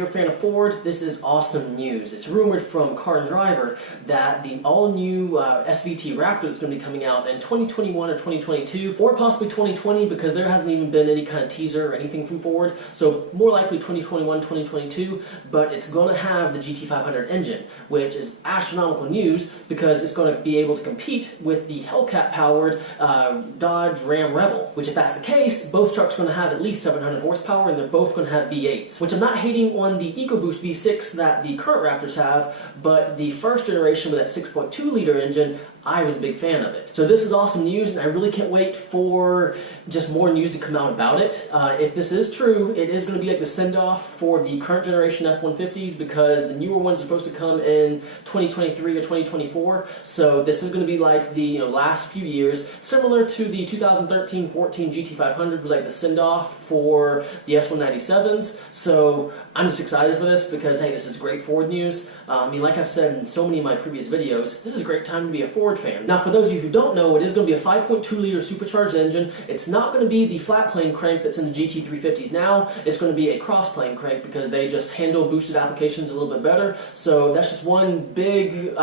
you're a fan of Ford, this is awesome news. It's rumored from Car and Driver that the all-new SVT Raptor that's going to be coming out in 2021 or 2022, or possibly 2020, because there hasn't even been any kind of teaser or anything from Ford, so more likely 2021, 2022, but it's going to have the GT500 engine, which is astronomical news because it's going to be able to compete with the Hellcat-powered Dodge Ram Rebel, which if that's the case, both trucks are going to have at least 700 horsepower and they're both going to have V8s, which I'm not hating on the EcoBoost V6 that the current Raptors have, but the first generation with that 6.2 liter engine, I was a big fan of it. So this is awesome news, and I really can't wait for just more news to come out about it. If this is true, it is going to be like the send-off for the current generation F-150s, because the newer ones are supposed to come in 2023 or 2024. So this is going to be like the last few years, similar to the 2013-14 GT500 was like the send-off for the S197s. So I'm just excited for this because, hey, this is great Ford news. I mean, like I've said in so many of my previous videos, this is a great time to be a Ford fan. Now, for those of you who don't know, it is going to be a 5.2 liter supercharged engine. It's not going to be the flat plane crank that's in the GT350s now. It's going to be a cross plane crank because they just handle boosted applications a little bit better. So that's just one big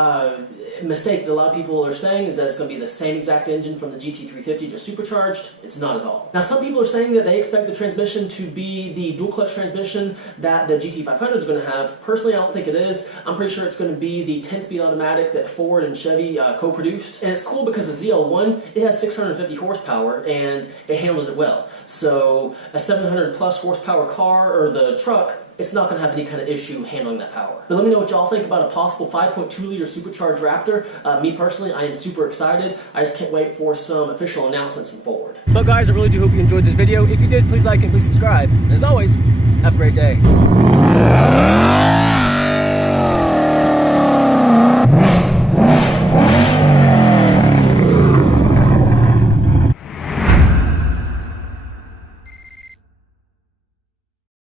mistake that a lot of people are saying, is that it's going to be the same exact engine from the GT350 just supercharged. It's not at all. Now, some people are saying that they expect the transmission to be the dual clutch transmission that the GT500 is going to have. Personally, I don't think it is. I'm pretty sure it's going to be the 10-speed automatic that Ford and Chevy co-produced. And it's cool because the ZL1, it has 650 horsepower and it handles it well. So a 700 plus horsepower car or the truck, it's not going to have any kind of issue handling that power. But let me know what y'all think about a possible 5.2 liter supercharged Raptor. Me personally, I am super excited. I just can't wait for some official announcements from Ford. But guys, I really do hope you enjoyed this video. If you did, please like and please subscribe. And as always, have a great day.